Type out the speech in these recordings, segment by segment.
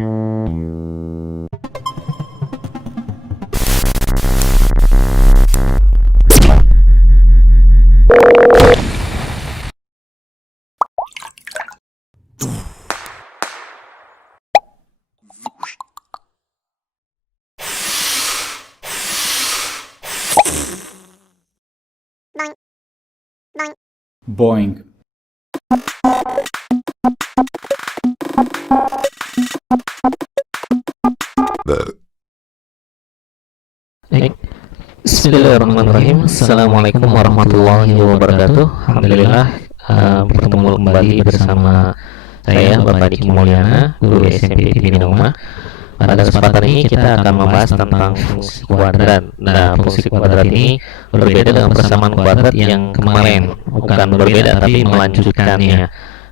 Boing. Bismillahirrahmanirrahim. Assalamualaikum warahmatullahi wabarakatuh. Alhamdulillah, bertemu kembali bersama saya Bapak Diki Mulyana, guru SMP di Binoma. Pada kesempatan ini kita akan membahas tentang fungsi kuadrat. Nah, fungsi kuadrat ini berbeda dengan persamaan kuadrat yang kemarin. Bukan berbeda, tapi melanjutkannya.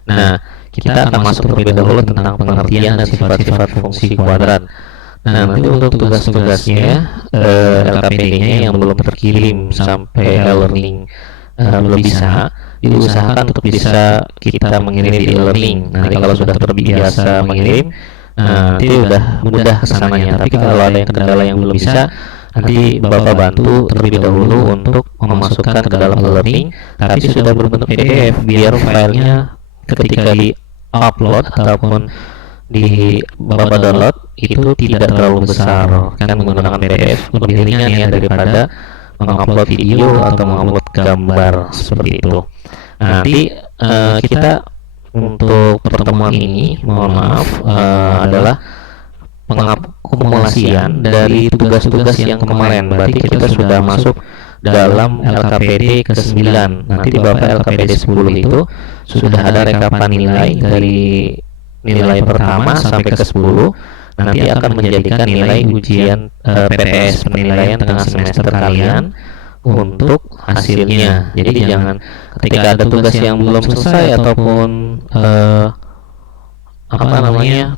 Nah, kita akan masuk terlebih dahulu tentang pengertian dan sifat-sifat fungsi kuadrat. Nah, nanti untuk tugas-tugasnya, LKPD-nya yang belum terkirim sampai e-learning belum bisa, diusahakan untuk bisa kita mengirim di e-learning. Nanti kalau sudah terbiasa mengirim, nanti udah mudah kesananya. Tapi kalau ada yang kendala yang belum bisa, nanti Bapak bantu terlebih dahulu untuk memasukkan ke dalam e-learning, tapi sudah berbentuk PDF, biar filenya ketika di upload ataupun di Bapak download itu tidak terlalu besar. Kan menggunakan PDF lebih ringan ya daripada mengupload video atau mengupload gambar seperti itu. Nanti kita untuk pertemuan ini, mohon maaf, adalah pengakumulasian dari tugas-tugas yang kemarin. Berarti kita sudah masuk dalam LKPD ke-9. Nanti di bawah LKPD 10 itu sudah ada rekapan nilai dari nilai pertama sampai ke-10. Nanti akan menjadikan nilai ujian PTS, penilaian tengah semester kalian, untuk hasilnya. Jadi jangan ketika ada tugas yang belum selesai ataupun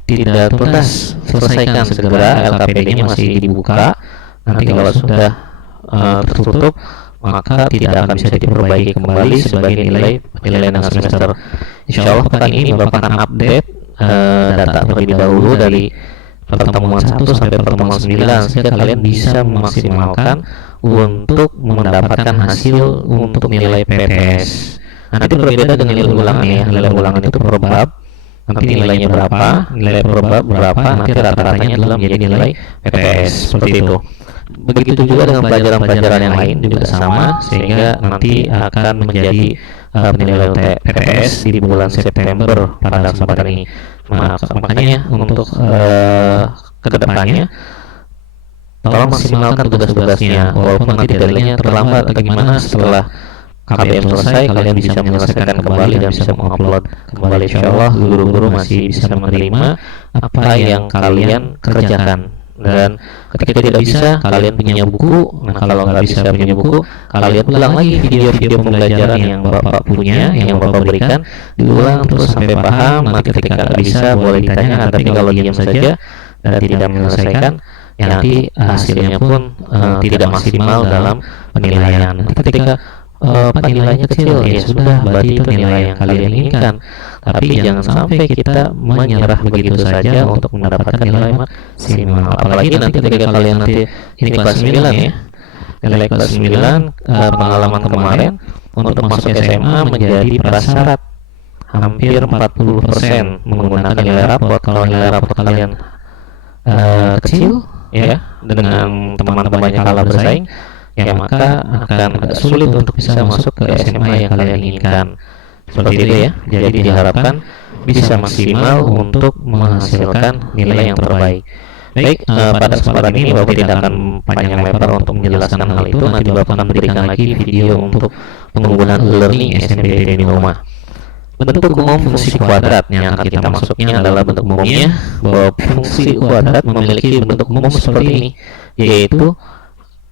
tidak tuntas, selesaikan segera. LKPD-nya masih dibuka. Nanti kalau sudah tertutup, maka tidak akan bisa diperbaiki kembali sebagai nilai penilaian tengah semester. Insya Allah pekan ini Bapak akan update data terlebih dahulu dari pertemuan 1 sampai pertemuan 9, sehingga kalian bisa memaksimalkan untuk mendapatkan hasil untuk nilai PTS. Nanti berbeda dengan nilai ulangan ya. Nilai ulangan itu per bab, nanti nilainya berapa, nilai per bab berapa, nanti rata-ratanya adalah menjadi nilai PTS, seperti itu. Begitu juga dengan pelajaran-pelajaran yang lain juga sama, sehingga nanti akan menjadi penilaian PTS di bulan September pada kesempatan ini. Makanya untuk kedepannya tolong maksimalkan tugas-tugasnya, walaupun nanti deadline-nya terlambat atau gimana, setelah KBM selesai kalian bisa menyelesaikan kembali dan bisa mengupload kembali. Insyaallah guru-guru masih bisa menerima apa yang kalian kerjakan. Dan ketika tidak bisa, kalian punya buku. Nah, kalau nggak bisa punya buku, kalian ulang lagi video-video pembelajaran yang Bapak punya, yang Bapak berikan, diulang terus sampai paham. Nanti ketika nggak bisa boleh ditanyakan, tapi kalau diam saja dan tidak menyelesaikan, ya nanti hasilnya pun tidak maksimal dalam penilaian. Nanti ketika nilainya kecil, ya sudah, berarti itu nilai yang kalian inginkan. Tapi jangan sampai kita menyerah begitu saja untuk mendapatkan nilai maksimal. Apalagi nanti ketika kalian nanti ini kelas 9 ya, nilai kelas 9 pengalaman kemarin untuk masuk SMA menjadi prasyarat. Hampir 40% menggunakan nilai raport. Kalau nilai raport kalian kecil ya, dengan teman-teman yang kalah bersaing, ya maka akan agak sulit untuk bisa masuk ke SMA yang kalian inginkan. Seperti itu ya. Jadi diharapkan bisa maksimal untuk menghasilkan nilai yang terbaik. Baik, pada kesempatan ini Bapak tidak akan panjang lebar untuk menjelaskan hal itu. Nanti Bapak akan berikan lagi video untuk penggunaan e-learning SMP di rumah. Bentuk umum fungsi kuadrat yang akan kita masuknya adalah bentuk umumnya, bahwa fungsi kuadrat memiliki bentuk umum seperti ini, yaitu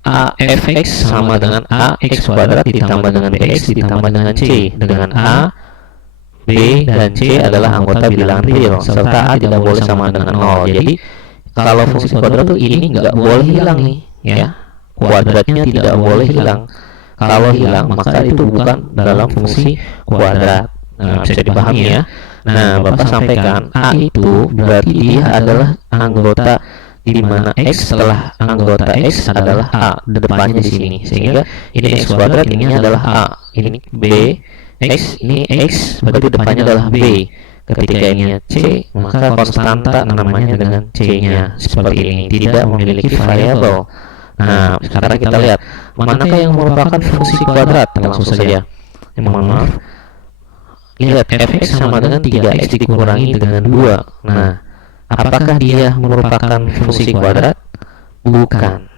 AFX sama dengan AX kuadrat ditambah dengan BX ditambah dengan C, dengan A, B, dan C adalah anggota bilangan real, serta A tidak boleh sama dengan 0. Jadi kalau fungsi kuadrat itu ini nggak boleh hilang nih ya, kuadratnya tidak boleh hilang. Kalau hilang maka itu bukan dalam fungsi kuadrat. Bisa dipahami ya. Nah, Bapak sampaikan A itu berarti dia adalah anggota di mana X setelah anggota X adalah A, depannya di sini. Sehingga ini X kuadrat, ini adalah A, ini B, X, ini X, berarti depannya adalah B. Ketika ini C, maka konstanta namanya dengan C-nya. Seperti ini, tidak memiliki variabel. Nah, sekarang kita lihat manakah yang merupakan fungsi kuadrat. Langsung saja. Mohon maaf. Lihat, fx sama dengan 3x dikurangi dengan 2. Nah, apakah dia merupakan fungsi kuadrat? Bukan.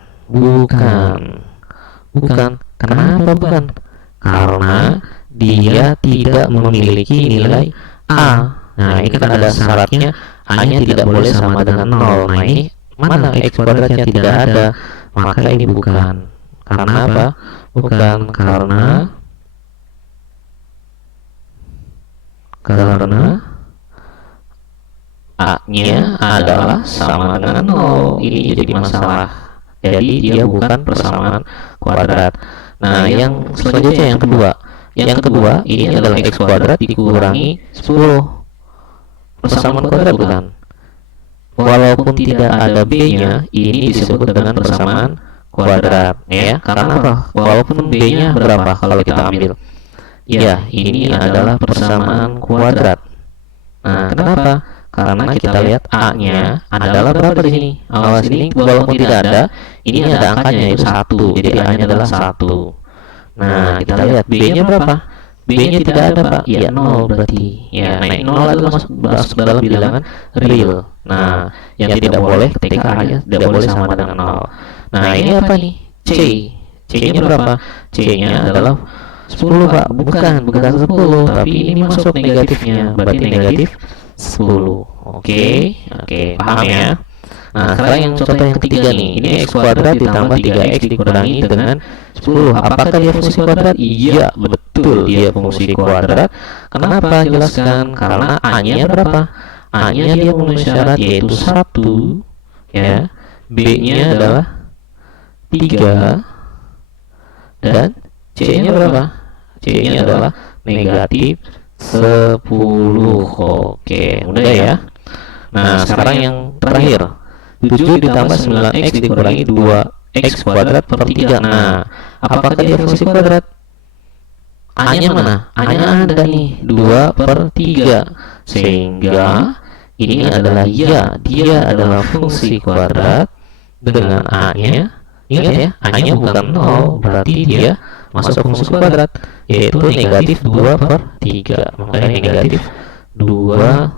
Kenapa bukan? Karena dia tidak memiliki nilai A. Nah, ini kan ada syaratnya, A-nya tidak boleh sama dengan 0. Nah, ini mana x kuadratnya tidak ada, maka ini bukan. Karena apa? Bukan karena A-nya adalah sama dengan 0. Ini jadi masalah. Jadi dia bukan persamaan kuadrat. Nah, yang selanjutnya yang kedua. Yang kedua, ini adalah x kuadrat dikurangi 10. Persamaan kuadrat bukan? Walaupun tidak ada b-nya, ini disebut dengan persamaan kuadrat, ya. Karena apa? Walaupun b-nya berapa kalau kita ambil? Ya, ini adalah persamaan kuadrat. Nah, kenapa? Karena kita lihat A-nya adalah berapa di sini? Awas, ini walaupun tidak ada, ini ada angkanya yaitu 1. Jadi A-nya adalah 1. Nah, kita lihat B-nya berapa? B-nya tidak ada, Pak. Ya, 0 berarti. Ya, nah, 0 adalah masuk dalam bilangan real. Nah, yang tidak boleh ketika A-nya tidak boleh sama dengan 0. Nah, ini apa nih? C. C-nya berapa? C-nya adalah 10, Pak. Bukan 10, tapi ini masuk negatifnya. Berarti negatif 10. Oke, paham ya? Nah, sekarang yang contoh yang ketiga nih. Ini x kuadrat ditambah 3x dikurangi dengan 10. Apakah dia fungsi kuadrat? Iya, betul, dia fungsi kuadrat. Kenapa? Jelaskan. Karena A-nya berapa? A-nya dia memenuhi syarat yaitu 1, ya. B-nya adalah 3 dan C-nya berapa? C-nya adalah negatif 10. Oke, udah ya. Nah, sekarang yang terakhir, 7 ditambah 9x dikurangi 2x kuadrat per 3. Nah, apakah dia fungsi kuadrat? A-nya mana? A-nya ada nih, 2 per 3. Sehingga ini adalah ya, dia adalah fungsi kuadrat dengan A-nya. Ingat ya, A-nya bukan 0, berarti dia masuk fungsi kuadrat, yaitu negatif 2 per 3. Makanya negatif 2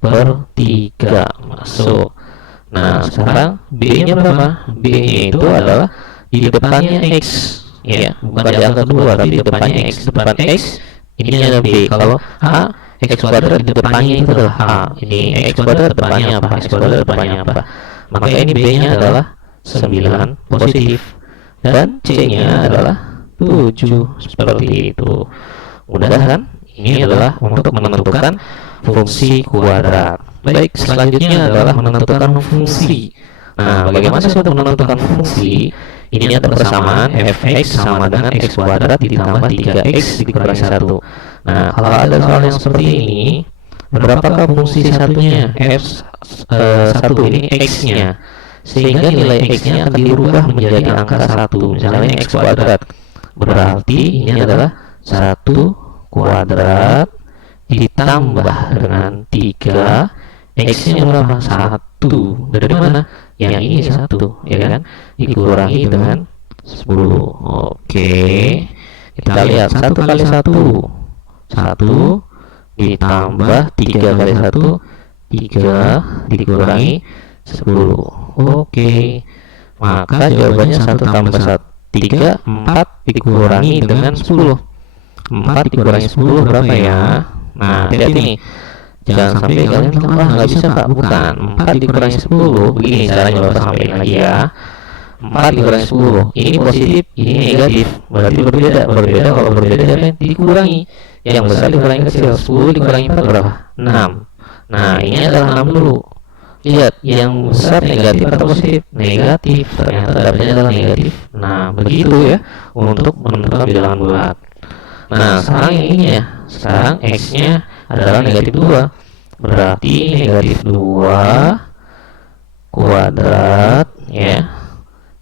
per 3 masuk. Nah, sekarang B-nya berapa? B-nya itu adalah di depannya X, ya, bukan di angka 2, tapi di depannya X. Depan X, ini ada B. Kalau A, X kuadrat di depannya itu adalah A. Ini X kuadrat depannya apa? X kuadrat depannya apa? Maka ini B-nya adalah 9 positif. Dan C-nya adalah 7. Seperti itu. Mudah kan? Ini adalah untuk menentukan fungsi kuadrat. Baik, selanjutnya adalah menentukan fungsi. Nah, bagaimana sih untuk menentukan fungsi? Ini ada persamaan fx sama dengan x kuadrat ditambah 3x dikurangi 1. Nah, kalau ada soal yang seperti ini, berapakah fungsi satunya? F1 ini x-nya. Sehingga nilai x-nya akan dirubah menjadi angka 1. Misalnya x kuadrat. Berarti ini adalah 1 kuadrat ditambah dengan 3, x-nya berapa? 1. Dari mana? Yang ini 1, ya kan? Dikurangi dengan 10. Oke. Kita lihat 1 kali 1. 1 ditambah 3 kali 1, 3 dikurangi 10. Oke. Maka jawabannya 1 tambah 3, 4 dikurangi dengan 10. 4 dikurangi 10 berapa ya? Nah, hati-hati nih. Jangan sampai kalian bilang, wah nggak bisa Kak. Bukan, 4 dikurangi 10. Begini caranya, Bapak sampaikan lagi ya. 4 dikurangi 10. Ini positif, ini negatif. Berarti berbeda. Kalau berbeda apa yang dikurangi? Yang besar dikurangi kecil. 10 dikurangi 4 berapa? 6. Nah, ini adalah 6 dulu. Lihat, yang besar negatif atau positif? Negatif. Ternyata dapatnya adalah negatif. Nah, begitu ya untuk menentukan bilangan bulat. Nah, sekarang yang ini ya. Sekarang x-nya adalah negatif 2. Berarti negatif 2 kuadrat ya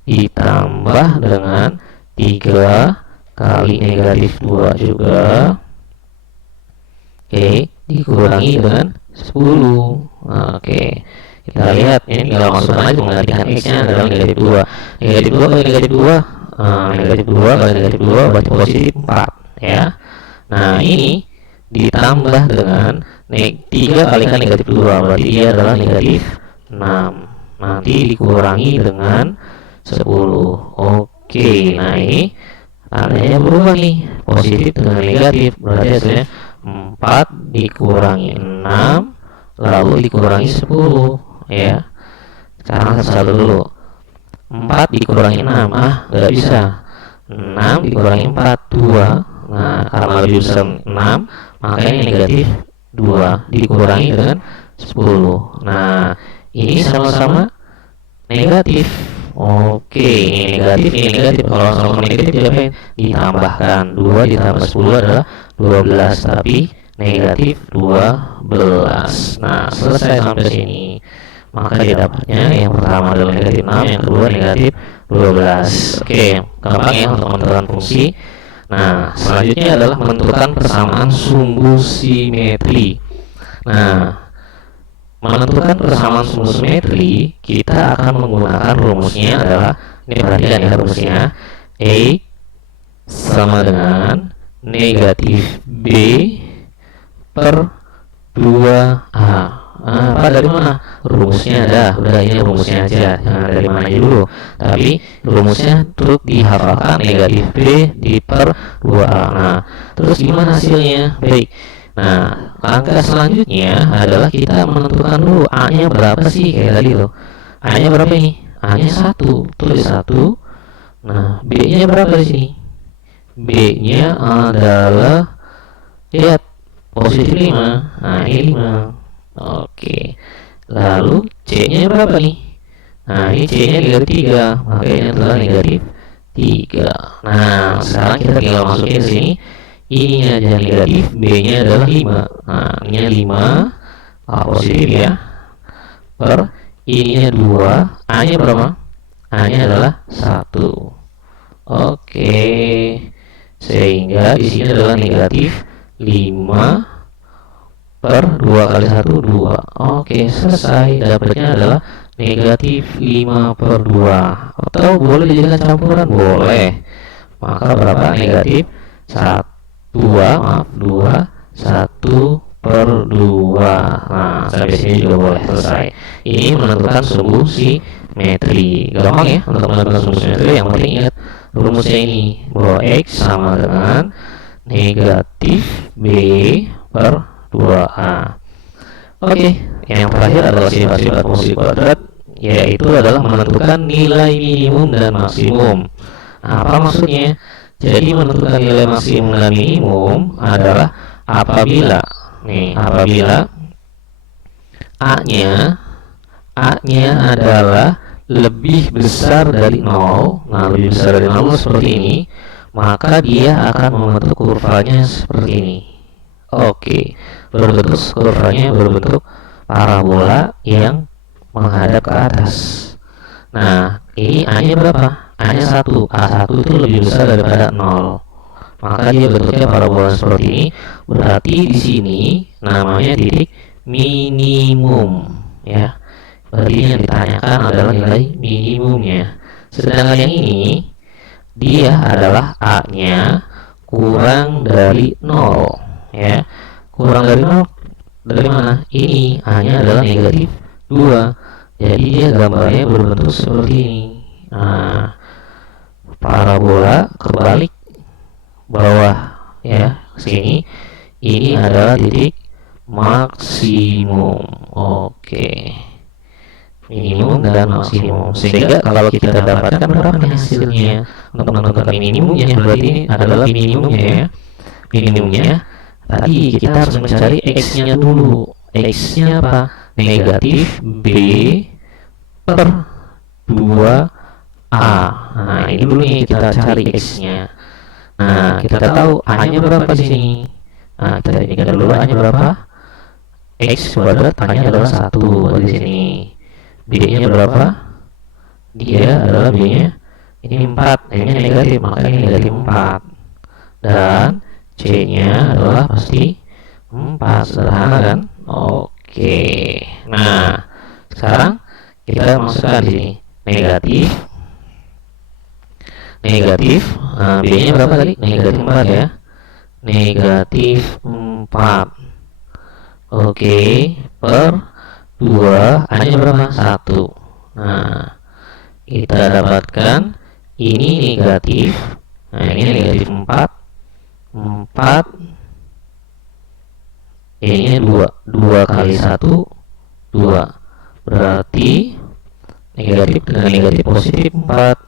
ditambah dengan 3 kali negatif 2 juga, oke, dikurangi dengan 10. Oke, kita lihat ini tinggal masukkan aja, menggantikan x nya adalah negatif 2. Negatif 2 kali negatif 2, negatif 2 kali negatif 2 berarti positif 4 ya. Nah ini ditambah dengan 3 kalikan negatif 2 berarti dia adalah negatif 6. Nanti dikurangi dengan 10. Oke, nah ini tandanya berubah nih, positif dengan negatif, berarti hasilnya 4 dikurangi 6 lalu dikurangi 10 ya. Sekarang satu dulu, 4 dikurangi 6, nggak bisa. 6 dikurangi 4, 2. Nah karena lebih besar 6, makanya negatif 2 dikurangi dengan 10. Nah ini sama-sama negatif. Oke, ini negatif. Kalau sama negatif diapain? Ditambahkan. 2 ditambah 10 adalah 12, tapi negatif 12. Nah, selesai sampai sini. Maka dia dapatnya yang pertama adalah negatif 6, yang kedua negatif 12. Oke, gampang ya untuk menentukan fungsi. Nah, selanjutnya adalah menentukan persamaan sumbu simetri. Nah, menentukan persamaan sumbu simetri, kita akan menggunakan rumusnya adalah, ini perhatikan ya rumusnya, A sama dengan negatif B per 2A. Apa dari mana? Rumusnya ada, udah ini rumusnya aja, jangan dari mana aja dulu. Tapi rumusnya untuk dihafalkan, negatif B di per 2A. Nah, terus gimana hasilnya? Baik. Nah, langkah selanjutnya adalah kita menentukan dulu A-nya berapa sih, kayak tadi loh. A-nya berapa ini? A-nya 1, tulis 1. Nah, B-nya berapa di sini? B-nya adalah, lihat, positif 5. Nah, ini 5. Oke. Lalu C-nya berapa nih? Nah, ini C-nya negatif 3, makanya adalah negatif 3. Nah, sekarang kita tinggal masukin ke sini. Ini aja negatif, B-nya adalah 5. Nah, ini 5 positif ya. Per ininya 2, A-nya berapa? A-nya adalah 1. Oke. Sehingga di sini adalah negatif 5 per 2 kali 1, 2. Oke, selesai. Dapatnya adalah negatif 5 per 2. Atau boleh dijadikan campuran? Boleh. Maka berapa? Negatif 2, 1 per 2. Nah, sampai sini juga boleh, selesai. Ini menentukan sumbu simetri. Gampang ya untuk menentukan sumbu simetri. Yang penting ingat rumusnya ini, bahwa X sama dengan negatif B per 2A. Oke, yang terakhir adalah sifat-sifat fungsi kuadrat, yaitu adalah menentukan nilai minimum dan maksimum. Nah, apa maksudnya? Jadi menentukan nilai maksimum dan minimum adalah apabila A-nya adalah lebih besar dari 0. Nah, lebih besar dari 0 seperti ini, maka dia akan membentuk kurvanya seperti ini. Oke, kurvanya berbentuk parabola yang menghadap ke atas. Nah, ini A-nya berapa? A-nya 1. A1 itu lebih besar daripada 0. Maka dia bentuknya parabola seperti ini. Berarti di sini namanya titik minimum ya. Berarti yang ditanyakan adalah nilai minimumnya. Sedangkan yang ini dia adalah A-nya kurang dari 0 ya. Kurang dari 0 dari mana? Ini A-nya adalah negatif 2. Jadi dia gambarnya berbentuk seperti ini. Nah, parabola kebalik bawah ya, sini. Ini adalah titik maksimum. Oke, minimum dan maksimum. Sehingga kalau kita dapatkan berapa nih hasilnya untuk menentukan minimumnya, berarti ini adalah minimumnya ya. Minimumnya tadi kita harus mencari X-nya dulu. X-nya apa? Negatif B per 2A. Nah, ini dulu nih kita cari X-nya. Nah, kita tahu A-nya berapa di sini? Nah, kita jadikan dulu A-nya berapa? X kuadrat, A-nya adalah 1 di sini. B-nya berapa? Dia adalah B-nya ini 4, M-nya negatif, maka ini negatif 4. Dan C-nya adalah pasti 4, sederhana kan? Oke. Nah, sekarang kita masukkan di sini negatif. B-nya berapa tadi? Negatif 4 ya. Negatif 4. Oke, per 2, A-nya berapa? 1. Nah, kita dapatkan ini negatif. Nah, ini negatif 4. Ini 2 kali 1 2. Berarti negatif dengan negatif positif 4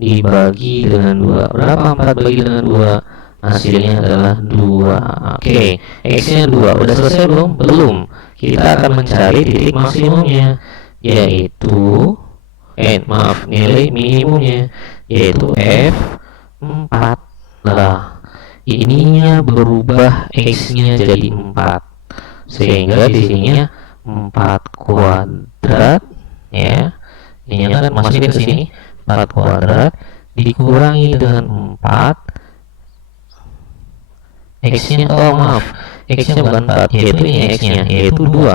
dibagi dengan 2. Berapa 4 bagi dengan 2? Hasilnya adalah 2. Oke, X-nya 2. Udah selesai belum? Belum. Kita akan mencari titik maksimumnya, yaitu nilai minimumnya, yaitu F4. Lah, ininya berubah X-nya jadi 4, sehingga di sininya 4 kuadrat ya. Ini kan masukin ke sini 4 kuadrat dikurangi dengan 4. X-nya, oh maaf, X-nya bukan 4, yaitu ini X-nya, yaitu 2.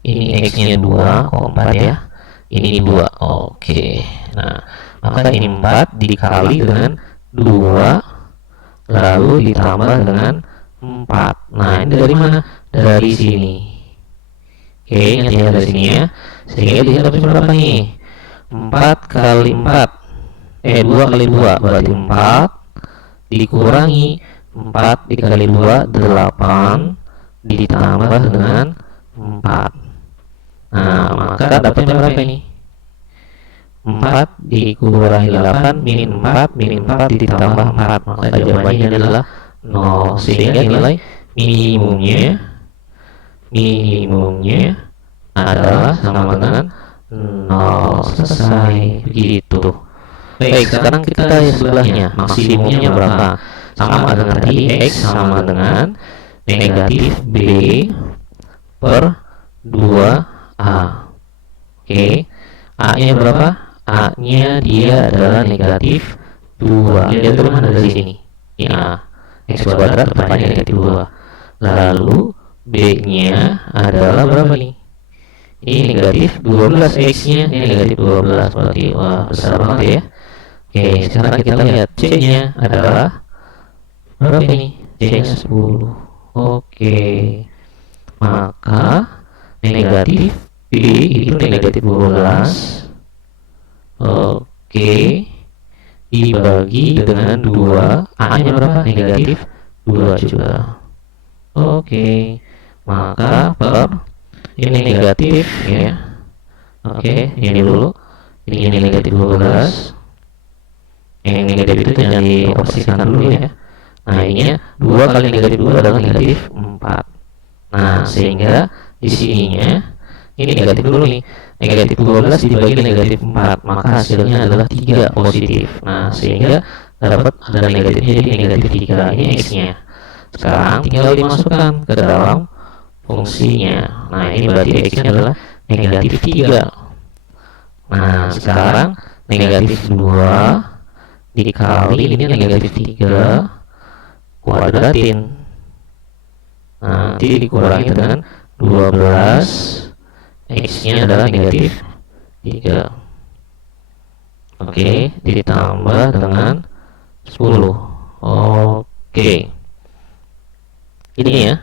Ini X-nya 2, kok 4 ya. Ini 2. Oke. Nah, maka ini 4 dikali dengan 2 lalu ditambah dengan 4. Nah, ini dari mana? Dari sini. Oke, ingat ya dari sini ya. Sehingga di sini dapat berapa nih? 4 kali 4. 2 kali 2 berarti 4 dikurangi 4 dikali 2 8 ditambah dengan 4. Nah, maka dapatnya berapa ini? 4 dikurangi 8 min 4 ditambah 4, maka jawabannya adalah 0. Sehingga nilai minimumnya adalah sama dengan 0. Selesai. Begitu. Baik, sekarang kita lihat sebelahnya. Maksimumnya berapa? Sama dengan tadi, X sama dengan negatif B per 2A. Oke, A-nya berapa? A-nya dia adalah negatif 2. Lihat dari mana? Dari sini. Ini A. X kuadrat depannya negatif 2. Lalu B-nya adalah berapa nih? Ini negatif 12, X-nya ini negatif 12. Berarti wah, besar banget ya. Oke, sekarang kita lihat C-nya adalah berapa ini? C-nya 10. Oke. Maka negatif B itu negatif 12. Oke, dibagi dengan 2. A-nya berapa? Negatif 2 juga. Oke, maka per ini negatif ya. Oke, ini dulu. Ini negatif 12. Yang negatif itu jangan dioperasikan dulu ya. Nah, ini 2 kali negatif 2 adalah negatif 4. Nah, sehingga di sininya ini negatif dulu nih. Negatif 12 dibagi negatif 4, maka hasilnya adalah 3 positif. Nah, sehingga dapat ada negatifnya jadi negatif 3. Ini X-nya. Sekarang tinggal dimasukkan ke dalam fungsinya. Nah, ini berarti X-nya adalah negatif 3. Nah, sekarang negatif 2 dikali ini negatif 3 kuadratin. Nah, nanti dikurangi dengan 12. X-nya adalah negatif 3. Oke, ditambah dengan 10. Oke. Ini ya.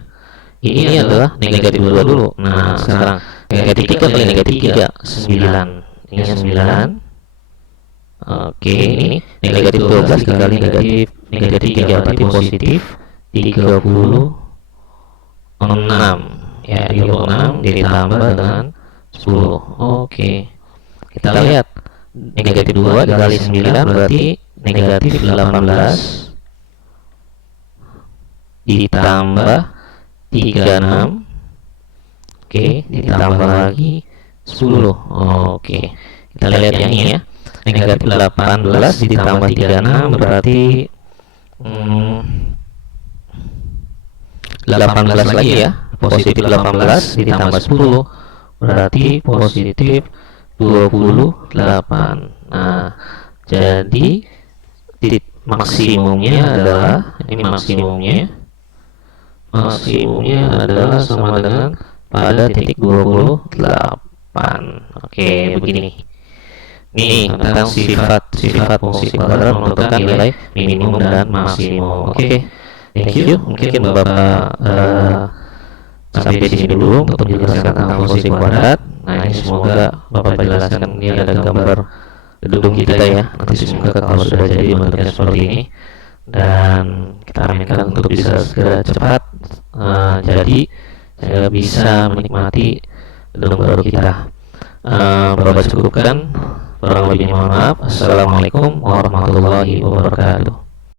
Ini adalah negatif 2 dulu. Nah, sekarang negatif 3 kali negatif 3, 9. Ini 9. Oke, ini negatif 12 dikali negatif 3 berarti positif 36. Ya, 36 ditambah dengan 10. Oke. Kita lihat negatif 2 dikali 9 berarti negatif 18 ditambah 36. Oke, ditambah lagi 10. Oke. Kita lihat yang ini ya. Negatif 18 ditambah 36 berarti 18 lagi ya, positif 18 ditambah 10 berarti positif 28. Nah, jadi titik maksimumnya adalah, ini maksimumnya adalah sama dengan pada titik 28. Oke, begini. Nih tentang sifat fungsi kuadrat menentukan nilai minimum dan maksimum. Oke, thank you. Mungkin Bapak sampai di sini dulu untuk menjelaskan tentang fungsi kuadrat. Nah, ini semoga Bapak jelaskan, ini ada gambar gedung kita ya. Nanti semoga kalau sudah jadi bentuknya seperti ini, dan kita aminkan untuk bisa segera cepat jadi, sehingga bisa menikmati gedung baru kita. Bapak cukupkan, kurang lebihnya mohon maaf. Assalamualaikum warahmatullahi wabarakatuh.